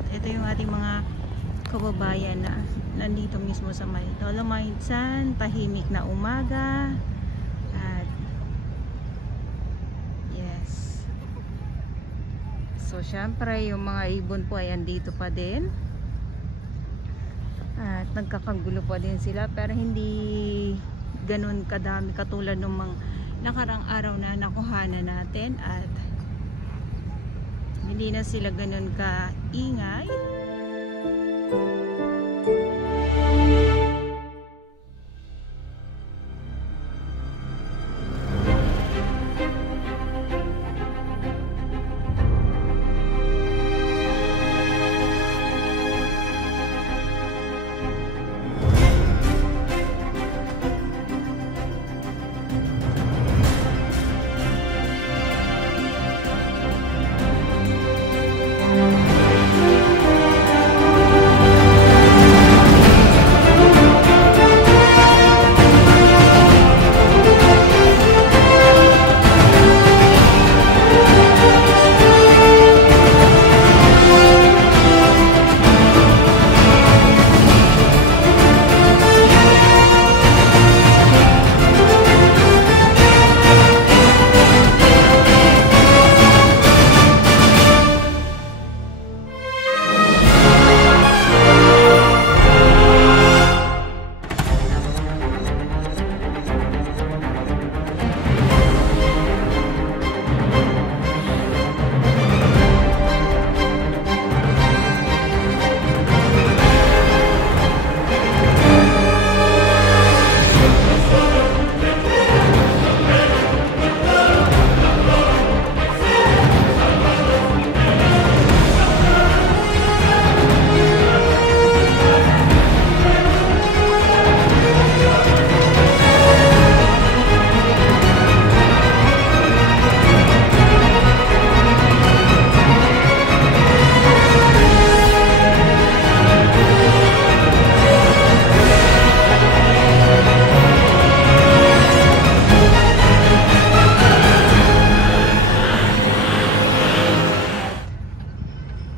At ito yung ating mga kababayan na nandito mismo sa may Dolomites Sand. Tahimik na umaga. At yes, so syempre yung mga ibon po ay andito pa din. At nagkakagulo pa din sila, pero hindi ganun kadami katulad ng mga nakarang araw na nakuhanan natin. At hindi na sila ganun kaingay.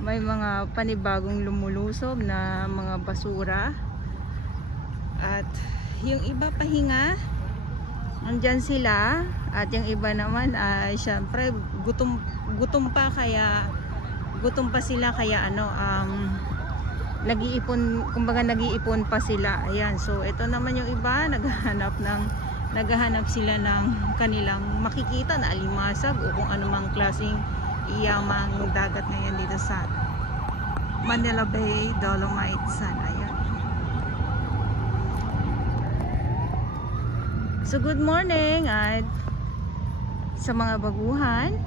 May mga panibagong lumulusob na mga basura. At yung iba pahinga, andyan sila. At yung iba naman ay syempre gutom pa, kaya gutom pa sila, kaya nag-iipon, kumbaga nag-iipon pa sila. Ayan, so ito naman yung iba, naghahanap sila ng kanilang makikita na alimasag o kung anumang klaseng iyamang dagat ngayon dito sa Manila Bay, Dolomites Sand. Ayan. So good morning at sa mga baguhan.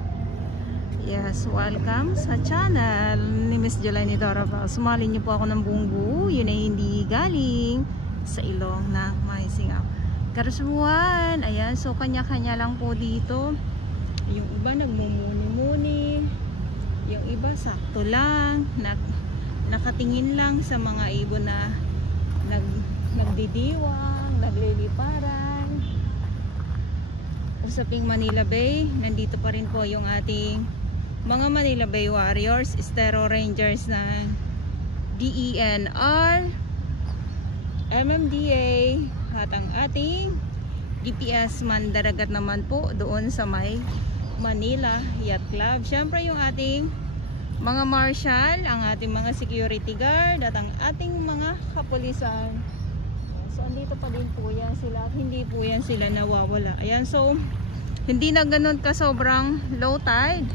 Yes, welcome sa channel ni Miss Jelani Doraval. Sumali niyo po ako ng buong buo. Yun ay hindi galing sa ilong na may singaw. Karasuhan. Ayan, so kanya-kanya lang po dito. Yung iba nagmumuni-muni. Yung iba sakto lang. Nakatingin lang sa mga ibon na nagdidiwang, nagliliparan. Usaping Manila Bay, nandito pa rin po yung ating mga Manila Bay Warriors, Estero Rangers ng DENR, MMDA, at ang ating DPS Mandaragat naman po doon sa may Manila Yacht Club. Syempre yung ating mga marshal, ang ating mga security guard at ang ating mga kapulisan. So andito pa din po yan sila, hindi po yan sila nawawala. Ayan, so hindi na ganun ka sobrang low tide.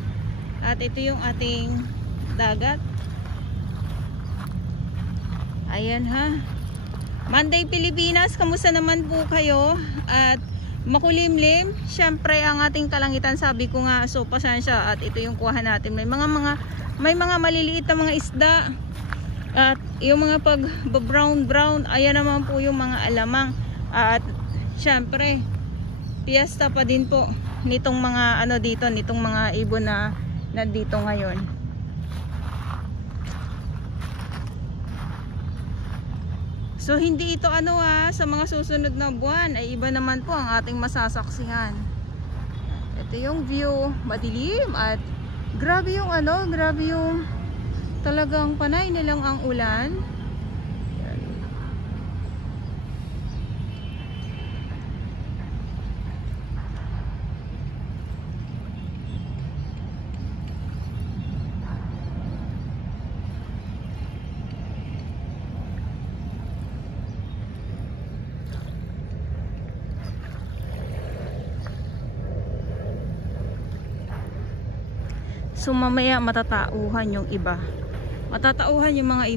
At ito yung ating dagat. Ayan ha. Monday Pilipinas, kamusta naman po kayo? At makulimlim, syempre ang ating kalangitan, sabi ko nga, so pasensya. At ito yung kuha natin, may mga maliliit na mga isda. At yung mga pag brown, ayan naman po yung mga alamang. At syempre piyesta pa din po nitong mga dito, nitong mga ibon na nandito ngayon. So hindi ito sa mga susunod na buwan ay iba naman po ang ating masasaksihan. Ito yung view, madilim at grabe yung Talagang panay na lang ang ulan. So mamaya matatauhan yung iba. Matatauhan yung mga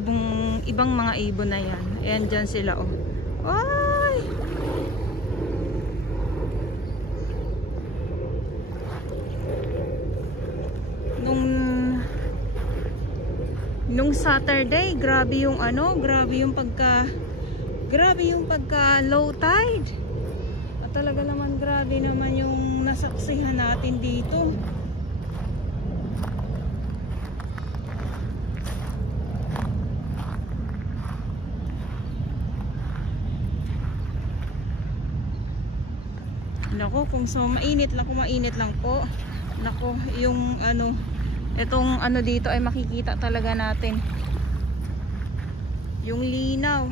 ibang mga ibon na yan. Ayan dyan sila oh. Ay! Nung Saturday, grabe yung pagka low tide. At talaga naman grabe naman yung nasaksihan natin dito. Nako, kung mainit lang po. Nako, yung itong dito ay makikita talaga natin yung linaw.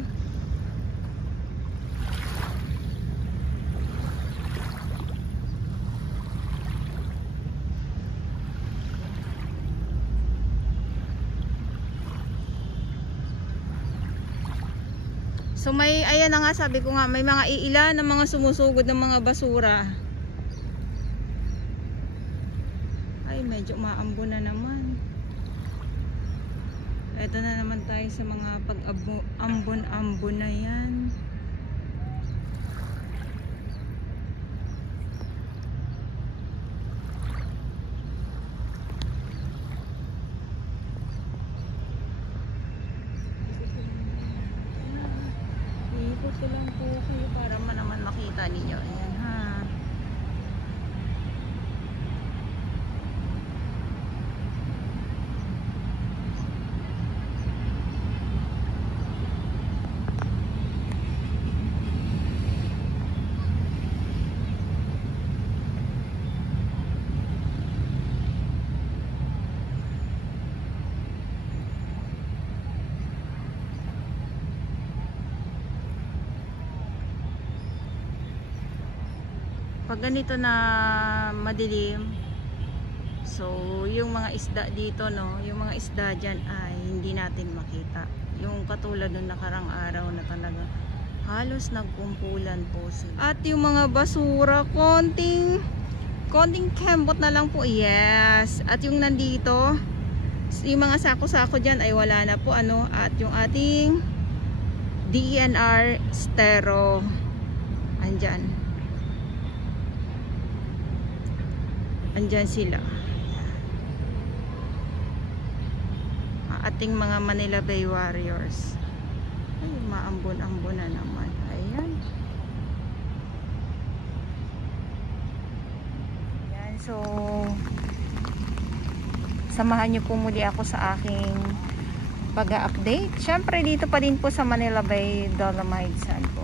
So ayan na nga, sabi ko nga, may mga iilan ng mga sumusugod ng mga basura. Ay, medyo maambo na naman. Ito na naman tayo sa mga pag-ambon-ambon na yan. Ito lang po kayo para naman makita ninyo. Ayan ha. Pag ganito na madilim, so yung mga isda dito, yung mga isda dyan ay hindi natin makita. Yung katulad ng nakarang araw na talaga halos nagkumpulan po sila. At yung mga basura, konting kembot na lang po. Yes. At yung nandito, yung mga sako-sako dyan ay wala na po. At yung ating DNR Stero, andyan sila. Ating mga Manila Bay Warriors. Ay, maambon-ambon na naman. Ayan. Ayan, so samahan niyo po muli ako sa aking pag-update. Syempre dito pa din po sa Manila Bay Dolomite Sand po.